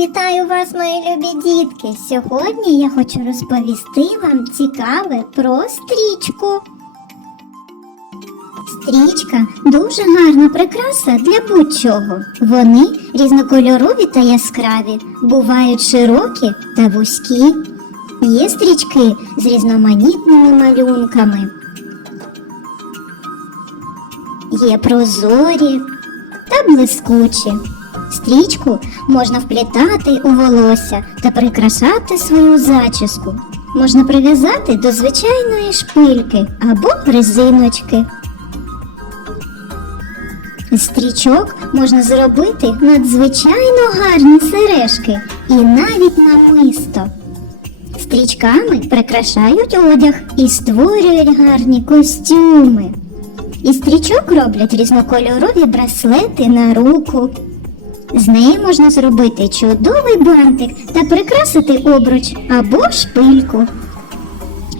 Вітаю вас, мої любі дітки! Сьогодні я хочу розповісти вам цікаве про стрічку. Стрічка дуже гарна прикраса для будь-чого. Вони різнокольорові та яскраві, бувають широкі та вузькі. Є стрічки з різноманітними малюнками. Є прозорі та блискучі. Стрічку можна вплітати у волосся та прикрашати свою зачіску. Можна прив'язати до звичайної шпильки або резиночки. Стрічок можна зробити надзвичайно гарні сережки і навіть намисто. Стрічками прикрашають одяг і створюють гарні костюми. Із стрічок роблять різнокольорові браслети на руку. З неї можна зробити чудовий бантик та прикрасити обруч або шпильку.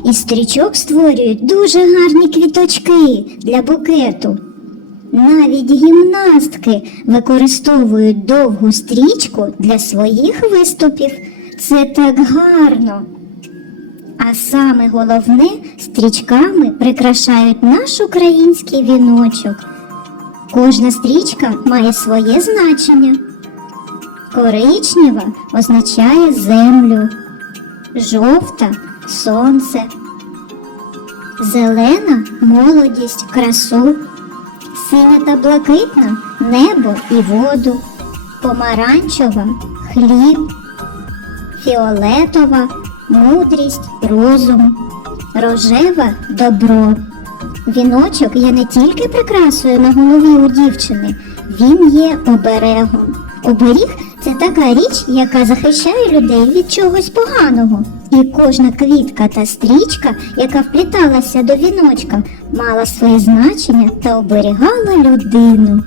Із стрічок створюють дуже гарні квіточки для букету. Навіть гімнастки використовують довгу стрічку для своїх виступів. Це так гарно. А саме головне, стрічками прикрашають наш український віночок. Кожна стрічка має своє значення. Коричнева означає землю, жовта сонце, зелена молодість, красу, синя та блакитна небо і воду, помаранчева хліб, фіолетова мудрість, розум, рожева добро. Віночок є не тільки прикрасою на голові у дівчини, він є оберегом. Оберіг це така річ, яка захищає людей від чогось поганого. І кожна квітка та стрічка, яка впліталася до віночка, мала своє значення та оберігала людину.